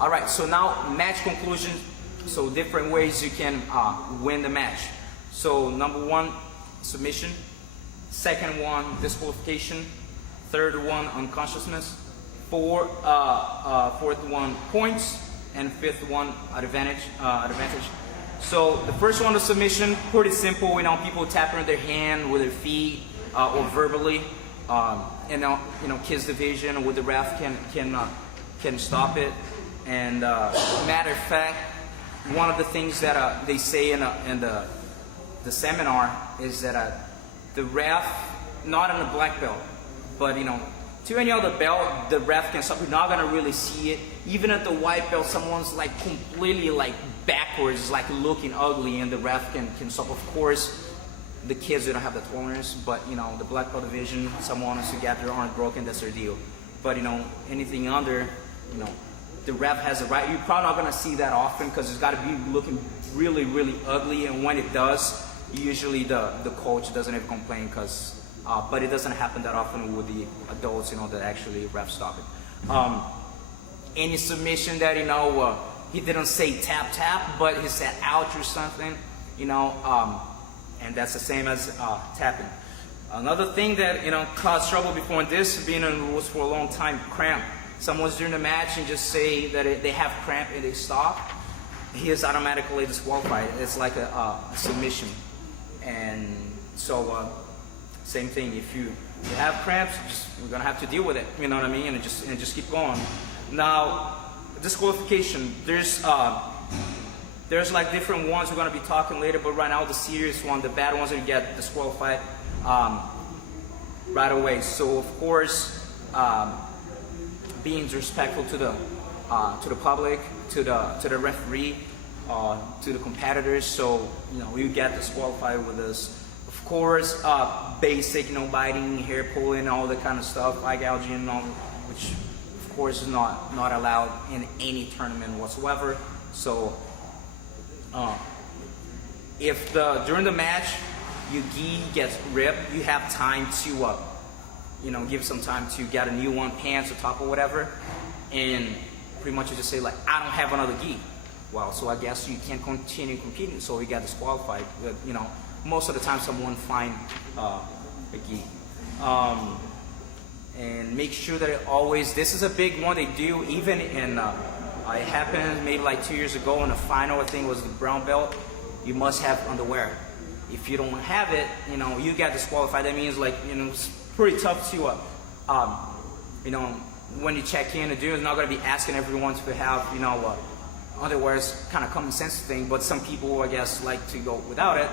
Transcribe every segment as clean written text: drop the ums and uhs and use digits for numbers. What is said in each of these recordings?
All right, so now match conclusion. So different ways you can win the match. So number one, submission. Second one, disqualification. Third one, unconsciousness. Fourth one, points. And fifth one, advantage. So the first one, the submission, pretty simple. You know, people tapping their hand with their feet or verbally. And kiss the vision with the ref can stop it. And matter of fact, one of the things that they say in the seminar is that the ref, not in a black belt, but to any other belt, the ref can stop. You're not gonna really see it. Even at the white belt, someone's like completely like backwards, like looking ugly, and the ref can stop. Of course, the kids don't have the tolerance, but the black belt division, someone wants to get their arm broken, that's their deal. But anything under, the ref has a right. You're probably not gonna see that often because it's got to be looking really, really ugly. And when it does, usually the coach doesn't even complain because. But it doesn't happen that often with the adults, that actually ref stop it. Any submission that he didn't say tap tap, but he said ouch or something, and that's the same as tapping. Another thing that caused trouble before this, being in the rules for a long time, cramp. Someone's during the match and just say that they have cramp and they stop, he is automatically disqualified. It's like a submission, and so. Same thing, if you have cramps, you're gonna have to deal with it, you know what I mean, and just keep going. Now, disqualification, there's like different ones we're gonna be talking later, but right now the serious one, the bad ones, that you get disqualified right away. So of course, being respectful to the public, to the referee, to the competitors. So you get disqualified with this. Of course, basic, biting, hair pulling, all that kind of stuff, eye gouging, and all, which of course is not allowed in any tournament whatsoever. So, if during the match your gi gets ripped, you have time to, give some time to get a new one, pants or top or whatever, and pretty much you just say like, I don't have another gi. Well, so I guess you can't continue competing, so you got disqualified. Most of the time someone find a gi. And make sure that it always, this is a big one they do, even in, it happened maybe like 2 years ago in the final, I think it was the brown belt, you must have underwear. If you don't have it, you get disqualified. That means like, it's pretty tough to, when you check in, the dude is not going to be asking everyone to have, underwear is kind of common sense thing, but some people, I guess, like to go without it.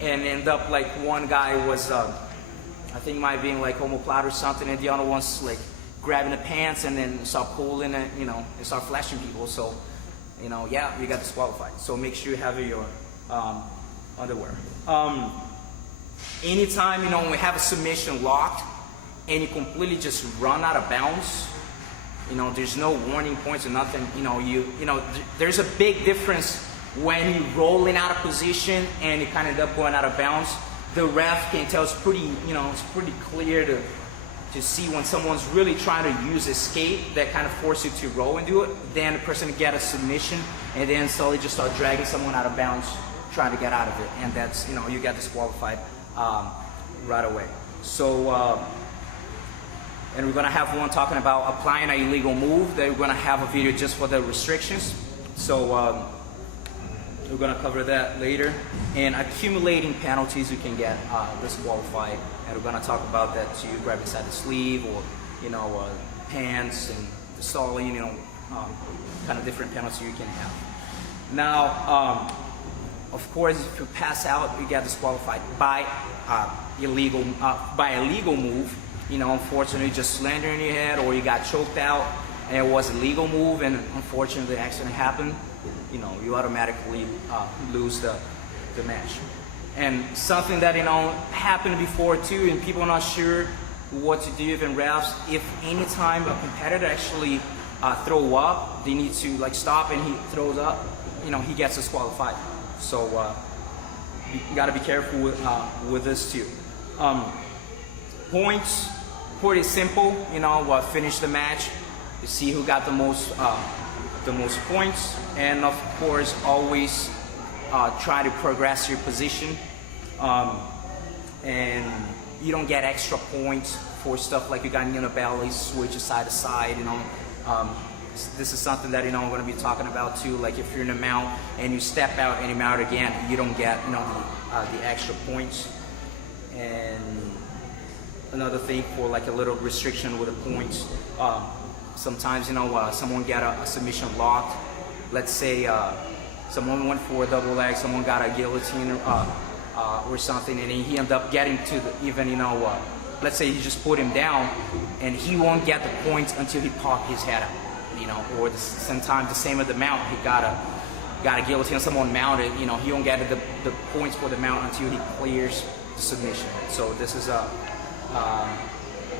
And end up like one guy was, I think might be like homoplot or something, and the other one's like grabbing the pants and then start pulling it, and start flashing people. So, yeah, you got disqualified. So make sure you have your underwear. Anytime, when we have a submission locked and you completely just run out of bounds, there's no warning points or nothing. There's a big difference when you're rolling out of position and you kind of end up going out of bounds. The ref can tell, it's pretty clear to see when someone's really trying to use escape that kind of force you to roll and do it. Then the person get a submission and then slowly just start dragging someone out of bounds, trying to get out of it, and that's you get disqualified right away. So and we're gonna have one talking about applying an illegal move. That we're gonna have a video just for the restrictions. So. We're going to cover that later. And accumulating penalties you can get disqualified. And we're going to talk about that too. Grab inside the sleeve or, pants and the stalling, kind of different penalties you can have. Now, of course, if you pass out, you get disqualified by a legal move. Unfortunately, just slander in your head, or you got choked out and it was a legal move and unfortunately the accident happened. You automatically lose the match. And something that happened before too, and people are not sure what to do even refs. If anytime a competitor actually throw up, they need to like stop, and he throws up, he gets disqualified. So you got to be careful with this too. Points, pretty simple. Finish the match. You see who got the the most points, and of course always try to progress your position, and you don't get extra points for stuff like you got knee on the belly, switch side to side, you know. This is something that, you know, I'm going to be talking about too. Like if you're in a mount and you step out and you mount again, you don't get, you know, the extra points. And another thing for like a little restriction with the points, sometimes, you know, someone got a submission locked. Let's say someone went for a double leg, someone got a guillotine or something, and he ended up getting to the, even, you know, let's say he just put him down, and he won't get the points until he popped his head out, you know. Or sometimes the same with the mount, he got a guillotine, someone mounted, you know, he won't get the points for the mount until he clears the submission. So this is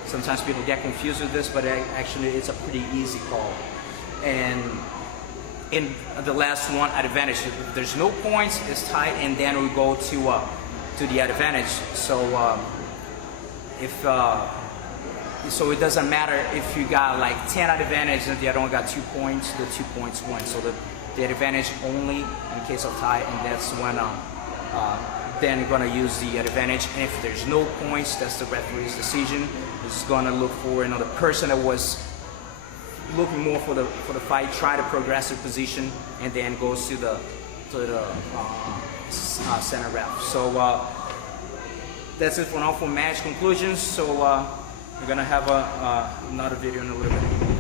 sometimes people get confused with this, but actually it's a pretty easy call. And in the last one, advantage. If there's no points, it's tight, and then we go to the advantage. So so it doesn't matter if you got like 10 advantage and the other one got 2 points, the 2 points win. So the advantage only in case of tie, and that's when then you're gonna use the advantage. And if there's no points, that's the referee's decision. He's gonna look for, you know, the person that was looking more for the fight, try to progress their position, and then goes to the center ref. So that's it for now for match conclusions. So we're gonna have another video in a little bit.